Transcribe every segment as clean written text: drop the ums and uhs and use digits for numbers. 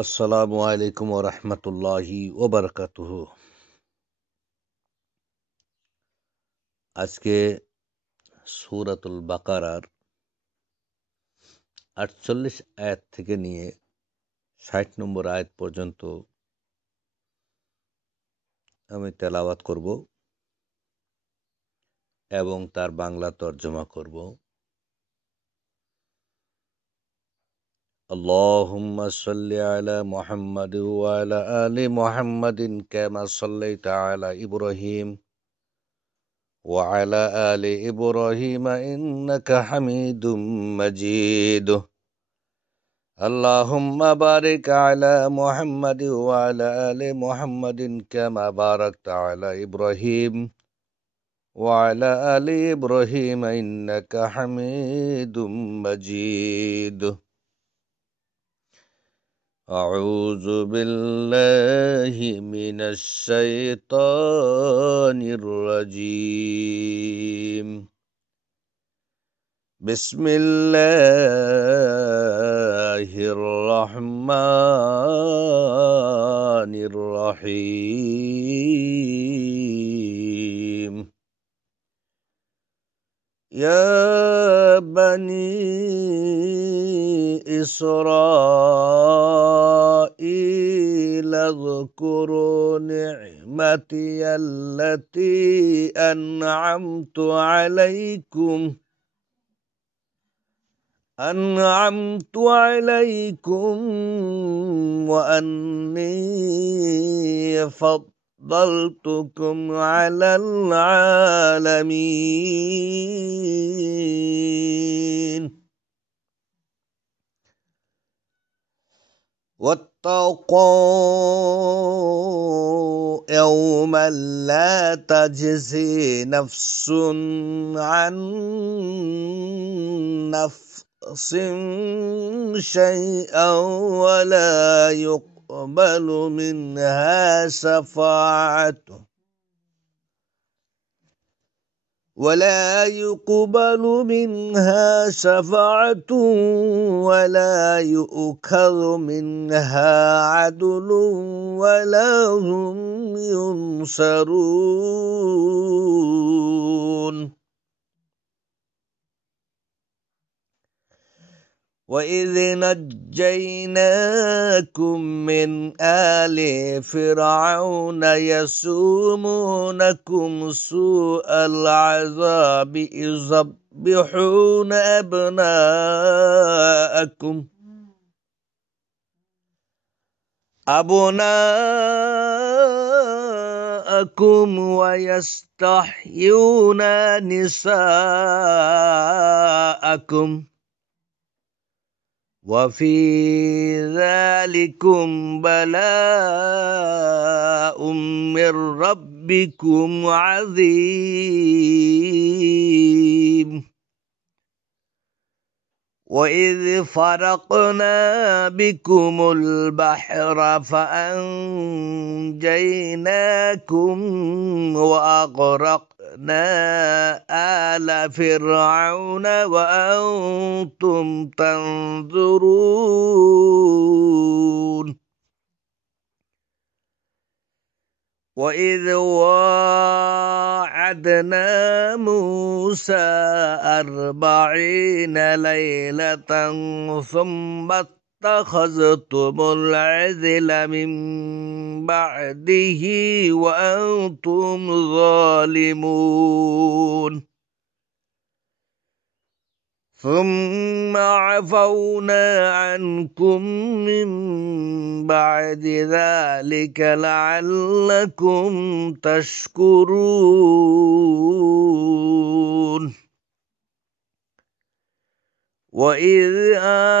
আসসালামু আলাইকুম ওয়া রাহমাতুল্লাহি ওয়া বারাকাতুহু। আজকে সূরাতুল বাকারার ৪৮ আয়াত থেকে নিয়ে ৬০ নম্বর আয়াত পর্যন্ত আমি তেলাওয়াত করব এবং তার বাংলা তরজমা করব। আল্লাহুম্মা সাল্লি আলা মুহাম্মাদ ওয়া আলা আলি মুহাম্মাদিন কামা সাল্লাইতা আলা ইব্রাহিম ওয়া আলা আলি ইব্রাহিম ইন্নাকা হামিদুম মাজিদ। اللهم بارك على محمد وعلى آل محمد كما باركت على إبراهيم وعلى آل إبراهيم إنك حميد مجيد. أعوذ بالله من الشيطان الرجيم. بسم الله الرحمن الرحيم. يا بني إسرائيل اذكروا نعمتي التي أنعمت عليكم وأني فضلتكم على العالمين. واتقوا يوما لا تجزي نفس عن نفس شيئا ولا يقبل منها شفاعة ولا يؤخذ منها عدل ولا هم ينصرون. وإذ نجيناكم من آل فرعون يسومونكم سوء العذاب يذبحون أبناءكم ويستحيون نساءكم وفي ذلكم بلاء من ربكم عظيم. وإذ فرقنا بكم البحر فأنجيناكم وأغرقنا آل فرعون وأنتم تنظرون. وإذ واعدنا موسى 40 ليلة ثم اتخذتم العجل من بعده وأنتم ظالمون ثم عفونا عنكم من بعد ذلك لعلكم تشكرون. وإذ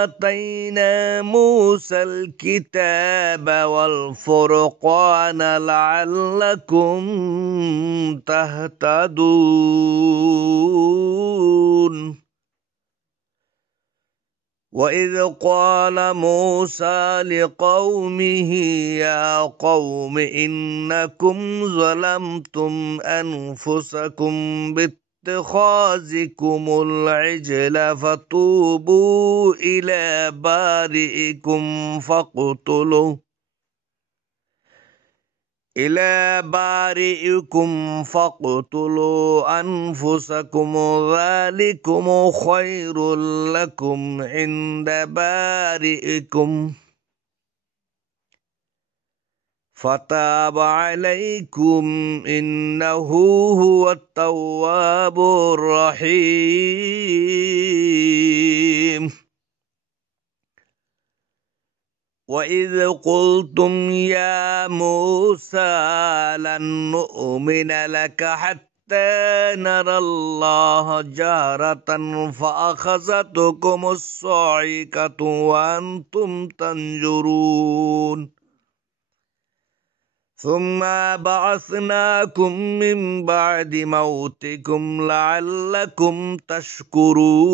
آتينا موسى الكتاب والفرقان لعلكم تهتدون. وإذ قال موسى لقومه يا قوم إنكم ظلمتم أنفسكم اتخاذكم العجل فتوبوا إلى بارئكم فاقتلوا أنفسكم ذلكم خير لكم عند بارئكم فتاب عليكم إنه هو التواب الرحيم وإذ قلتم يا موسى لن نؤمن لك حتى نرى الله جهرة فأخذتكم الصاعقة وأنتم تنظرون ثم بعثناكم من بعد موتكم لعلكم تشكرون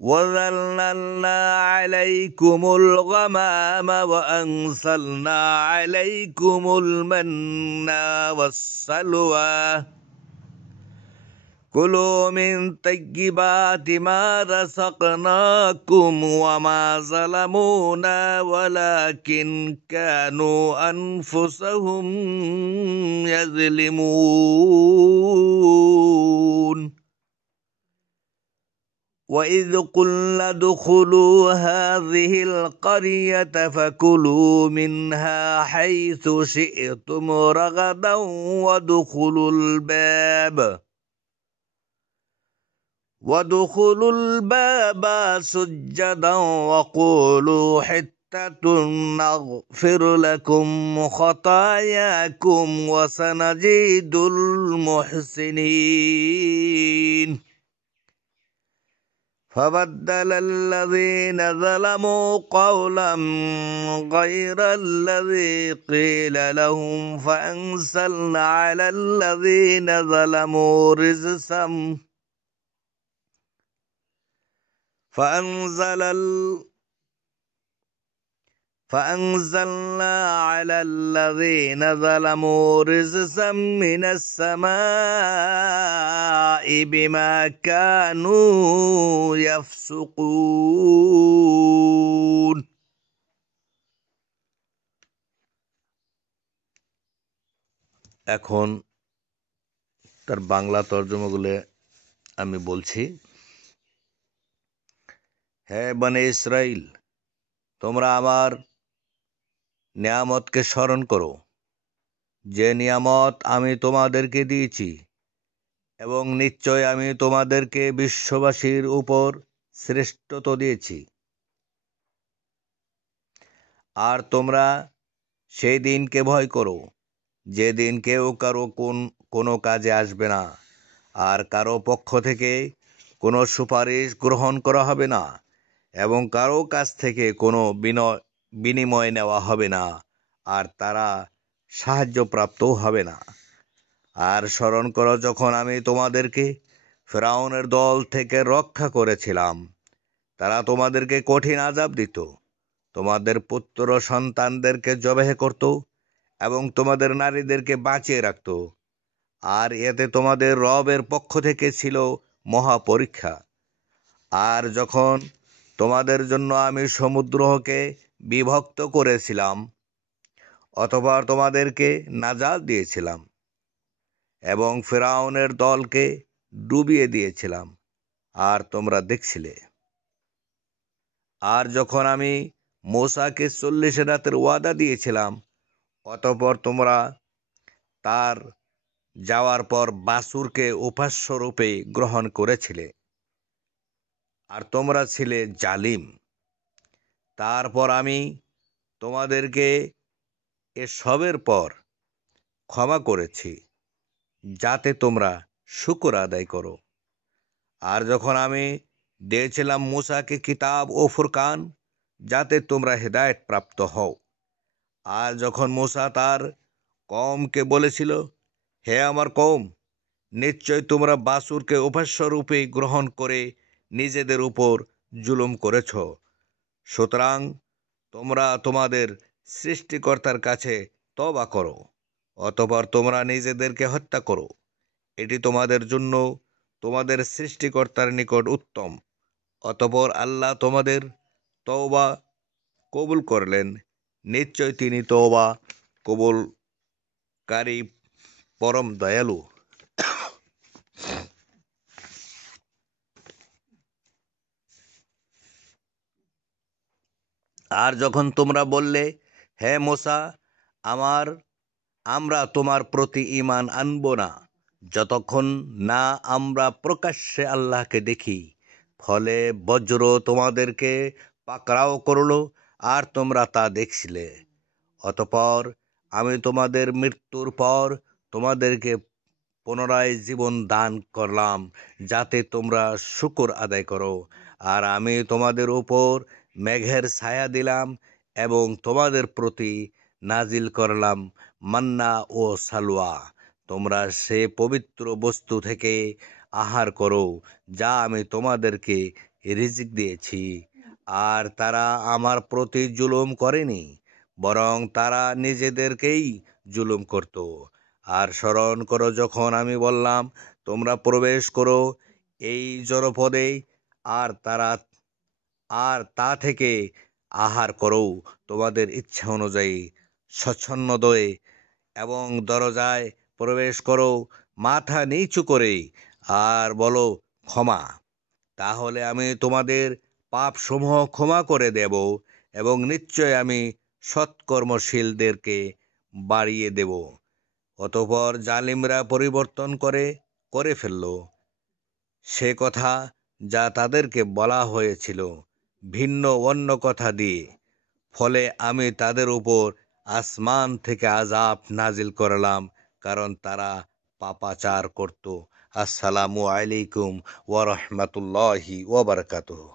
وظللنا عليكم الغمام وأنزلنا عليكم المن والسلوى كلوا من طيبات ما رزقناكم وما ظلمونا ولكن كانوا أنفسهم يظلمون وإذ قلنا ادخلوا هذه القرية فكلوا منها حيث شئتم رغدا وادخلوا الباب سجدا وقولوا حتة نغفر لكم خطاياكم وسنزيد المحسنين فبدل الذين ظلموا قولا غير الذي قيل لهم فأنزلنا على الذين ظلموا رجزا فأنزلنا على الذين ظلموا رجزا من السماء بما كانوا يفسقون এখন তার বাংলা তর্জমাগুলো আমি বলছি। হে বনে ইসরাইল, তোমরা আমার নিয়ামতকে স্মরণ করো, যে নিয়ামত আমি তোমাদেরকে দিয়েছি, এবং নিশ্চয় আমি তোমাদেরকে বিশ্ববাসীর উপর শ্রেষ্ঠত্ব দিয়েছি। আর তোমরা সেই দিনকে ভয় করো, যেদিন কেউ কারো কোনো কাজে আসবে না, আর কারো পক্ষ থেকে কোনো সুপারিশ গ্রহণ করা হবে না, এবং কারো কাছ থেকে কোনো বিনিময় নেওয়া হবে না, আর তারা সাহায্যপ্রাপ্তও হবে না। আর স্মরণ করো যখন আমি তোমাদেরকে ফিরআউনের দল থেকে রক্ষা করেছিলাম। তারা তোমাদেরকে কঠিন আযাব দিত, তোমাদের পুত্র সন্তানদেরকে জবেহ করত এবং তোমাদের নারীদেরকে বাঁচিয়ে রাখত। আর এতে তোমাদের রবের পক্ষ থেকে ছিল মহা পরীক্ষা। আর যখন তোমাদের জন্য আমি সমুদ্রকে বিভক্ত করেছিলাম, অথবা তোমাদেরকে নাজাত দিয়েছিলাম এবং ফিরআউনের দলকে ডুবিয়ে দিয়েছিলাম, আর তোমরা দেখছিলে। আর যখন আমি মূসাকে 40 রাতের ওয়াদা দিয়েছিলাম, অতঃপর তোমরা তার যাওয়ার পর বাছুরকে উপাস্য রূপে গ্রহণ করেছিলে, আর তোমরা ছিলে জালিম। তারপর আমি তোমাদেরকে এসবের পর ক্ষমা করেছি, যাতে তোমরা শুকর আদায় করো। আর যখন আমি দিয়েছিলাম মূসাকে কিতাব ও ফুরকান, যাতে তোমরা হেদায়েত প্রাপ্ত হও। আর যখন মূসা তার কওমকে বলেছিল, হে আমার কওম, নিশ্চয় তোমরা বাছুরকে উপাস্য রূপে গ্রহণ করে নিজেদের উপর জুলুম করেছ। সুতরাং তোমরা তোমাদের সৃষ্টিকর্তার কাছে তওবা করো অতঃপর তোমরা নিজেদেরকে হত্যা করো। এটি তোমাদের জন্য তোমাদের সৃষ্টিকর্তার নিকট উত্তম। অতঃপর আল্লাহ তোমাদের তওবা কবুল করলেন। নিশ্চয় তিনি তওবা কবুলকারী পরম দয়ালু। আর যখন তোমরা বললে, হে মুসা, আমরা তোমার প্রতি ঈমান আনব না যতক্ষণ না আমরা প্রকাশ্যে আল্লাহকে দেখি। ফলে বজ্র তোমাদেরকে পাকড়াও করল, আর তোমরা তা দেখছিলে। অতঃপর আমি তোমাদের মৃত্যুর পর তোমাদেরকে পুনরায় জীবন দান করলাম, যাতে তোমরা শুকর আদায় করো। আর আমি তোমাদের উপর মেঘের ছায়া দিলাম এবং তোমাদের প্রতি নাজিল করলাম মান্না ও সালওয়া। তোমরা সে পবিত্র বস্তু থেকে আহার করো যা আমি তোমাদেরকে রিজিক দিয়েছি। আর তারা আমার প্রতি জুলুম করেনি, বরং তারা নিজেদেরকেই জুলুম করত। আর স্মরণ করো যখন আমি বললাম, তোমরা প্রবেশ করো এই জনপদে, আর তা থেকে আহার করো তোমাদের ইচ্ছা অনুযায়ী স্বচ্ছন্দে, এবং দরজায় প্রবেশ করো মাথা নিচু করে, আর বলো ক্ষমা। তাহলে আমি তোমাদের পাপসমূহ ক্ষমা করে দেব, এবং নিশ্চয় আমি সৎকর্মশীলদেরকে বাড়িয়ে দেব। অতঃপর জালিমরা পরিবর্তন করে ফেলল সে কথা যা তাদেরকে বলা হয়েছিল, ভিন্ন অন্য কথা দিয়ে। ফলে আমি তাদের উপর আসমান থেকে আযাব নাজিল করলাম, কারণ তারা পাপাচার করত। আসসালামু আলাইকুম ওয়া রাহমাতুল্লাহি ওয়া বারাকাতুহু।